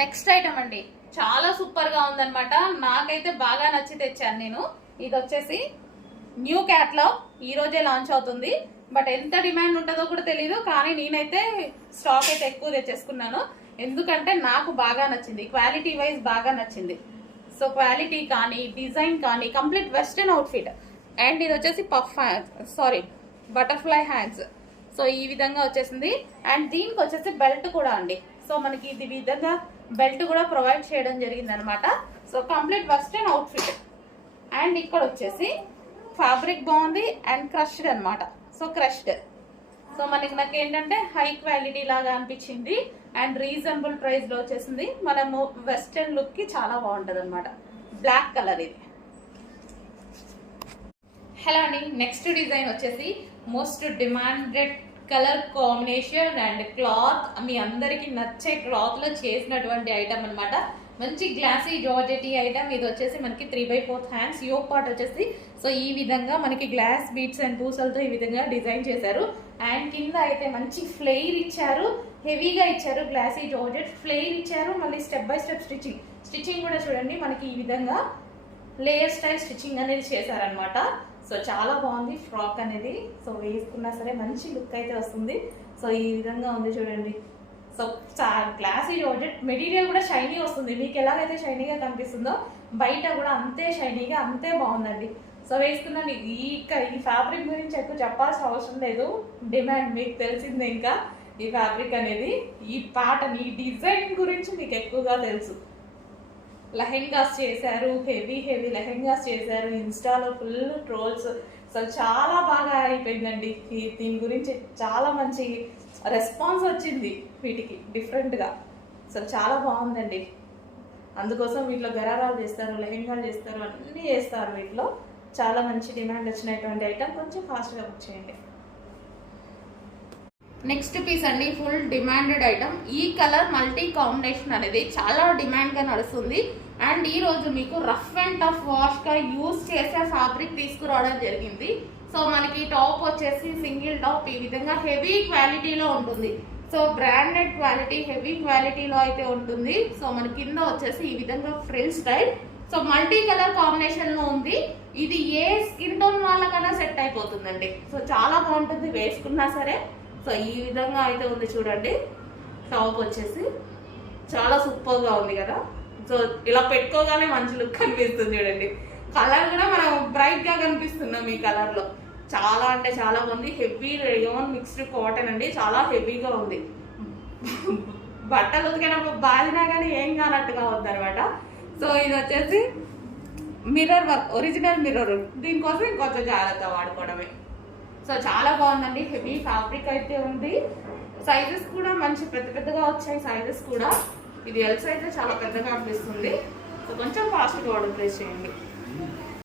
Next item అండి, చాలా super గా ఉందన్నమాట. నాకైతే బాగా నచ్చి తెచ్చాను నేను. ఇది వచ్చేసి న్యూ క్యాట్లాగ్, ఈ రోజే లాంచ్ అవుతుంది. బట్ ఎంత డిమాండ్ ఉంటుందో కూడా తెలీదు, కానీ నేనైతే స్టాక్ అయితే ఎక్కువ తెచ్చేసుకున్నాను. ఎందుకంటే నాకు బాగా నచ్చింది, క్వాలిటీ వైజ్ బాగా నచ్చింది. సో క్వాలిటీ కానీ డిజైన్ కానీ కంప్లీట్ వెస్టర్న్ అవుట్ఫిట్. అండ్ ఇది వచ్చేసి puff hands, butterfly hands. So ఈ విధంగా వచ్చేసింది. అండ్ దీనికి వచ్చేసి బెల్ట్ కూడా అండి. సో మనకి ఇది విధంగా బెల్ట్ కూడా ప్రొవైడ్ చేయడం జరిగింది అనమాట. So complete western outfit. And ఇక్కడ వచ్చేసి ఫ్యాబ్రిక్ బాగుంది అండ్ క్రష్డ్ అనమాట. So crushed. సో నాకు ఏంటంటే హై క్వాలిటీ లాగా అనిపించింది. అండ్ రీజనబుల్ ప్రైస్ లో వచ్చేసింది. మనము వెస్టర్న్ లుక్ కి చాలా బాగుంటది అనమాట. బ్లాక్ కలర్ ఇది. హలో అండి, నెక్స్ట్ డిజైన్ వచ్చేసి most demanded colour combination and cloth, మీ అందరికి నచ్చే క్లాత్ లో చేసినటువంటి ఐటమ్ అనమాట. మంచి గ్లాసీ జార్జెటీ ఐటమ్. ఇది వచ్చేసి మనకి 3/4 హ్యాండ్స్, యోక్ పార్ట్ వచ్చేసి సో ఈ విధంగా మనకి గ్లాస్ బీట్స్ అండ్ పూసలతో ఈ విధంగా డిజైన్ చేశారు. అండ్ కింద అయితే మంచి ఫ్లెయిర్ ఇచ్చారు, హెవీగా ఇచ్చారు. గ్లాసీ జార్జెట్ ఫ్లెయిర్ ఇచ్చారు. మళ్ళీ స్టెప్ బై స్టెప్ స్టిచ్చింగ్ కూడా చూడండి మనకి ఈ విధంగా లేయర్ స్టైల్ స్టిచ్చింగ్ అనేది చేశారనమాట. సో చాలా బాగుంది ఫ్రాక్ అనేది. సో వేసుకున్నా సరే మంచి లుక్ అయితే వస్తుంది. సో ఈ విధంగా ఉంది చూడండి. సో గ్లాసీ జార్జెట్ మెటీరియల్ కూడా షైనీ వస్తుంది. మీకు ఎలాగైతే షైనీగా కనిపిస్తుందో బయట కూడా అంతే షైనీగా, అంతే బాగుందండి. సో వేసుకున్నాను. ఈ ఫ్యాబ్రిక్ గురించి ఎక్కువ చెప్పాల్సిన అవసరం లేదు, డిమాండ్ మీకు తెలిసిందే. ఇంకా ఈ ఫ్యాబ్రిక్ అనేది, ఈ ప్యాటర్న్, ఈ డిజైన్ గురించి మీకు ఎక్కువగా తెలుసు. లెహెంగాస్ చేశారు, హెవీ లెహెంగాస్ చేశారు. ఇన్స్టాలో ఫుల్ ట్రోల్స్. అసలు చాలా బాగా అయిపోయిందండి. దీని గురించి చాలా మంచి రెస్పాన్స్ వచ్చింది వీటికి డిఫరెంట్గా. అసలు చాలా బాగుందండి. అందుకోసం వీటిలో గరారాలు చేస్తారు, లెహెంగాలు చేస్తారు, అన్నీ చేస్తారు. వీటిలో చాలా మంచి డిమాండ్ వచ్చినటువంటి ఐటమ్. కొంచెం ఫాస్ట్గా బుక్ చేయండి. నెక్స్ట్ పీస్ అండి, ఫుల్ డిమాండెడ్ ఐటమ్. ఈ కలర్ మల్టీ కాంబినేషన్ అనేది చాలా డిమాండ్ గా నడుస్తుంది. అండ్ ఈ రోజు మీకు రఫ్ అండ్ టఫ్ వాష్ గా యూజ్ చేసే ఫ్యాబ్రిక్ తీసుకురావడం జరిగింది. సో మనకి టాప్ వచ్చేసి సింగిల్ టాప్ ఈ విధంగా హెవీ క్వాలిటీలో ఉంటుంది. సో బ్రాండెడ్ క్వాలిటీ, హెవీ క్వాలిటీలో అయితే ఉంటుంది. సో మన కింద వచ్చేసి ఈ విధంగా frill style. So multi colour combination లో ఉంది. ఇది ఏ స్కిన్ టోన్ వాళ్ళకన్నా సెట్ అయిపోతుందండి. సో చాలా బాగుంటుంది వేసుకున్నా సరే. సో ఈ విధంగా అయితే ఉంది చూడండి. టాప్ వచ్చేసి చాలా సూపర్గా ఉంది కదా. సో ఇలా పెట్టుకోగానే మంచి లుక్ కనిపిస్తుంది చూడండి. కలర్ కూడా మనం బ్రైట్ గా కనిపిస్తున్నాం ఈ కలర్ లో. చాలా అంటే చాలా బాగుంది. హెవీ రేయాన్ మిక్స్డ్ కాటన్ అండి, చాలా హెవీగా ఉంది. బట్టలు ఉతికినప్పుడు బాధినా కానీ ఏం కానట్టుగా ఉంది అనమాట. సో ఇది వచ్చేసి మిర్రర్ వర్క్, ఒరిజినల్ మిర్రర్. దీనికోసం ఇంకొంచెం జాగ్రత్త వాడుకోవడమే. సో చాలా బాగుందండి. హెవీ ఫ్యాబ్రిక్ అయితే ఉంది. సైజెస్ కూడా మంచి పెద్దగా వచ్చాయి సైజెస్ కూడా. ఇది ఎల్ సైజ్ చాలా పెద్దగా అనిపిస్తుంది. సో కొంచెం ఫాస్ట్గా ఆర్డర్ ప్లేస్ చేయండి.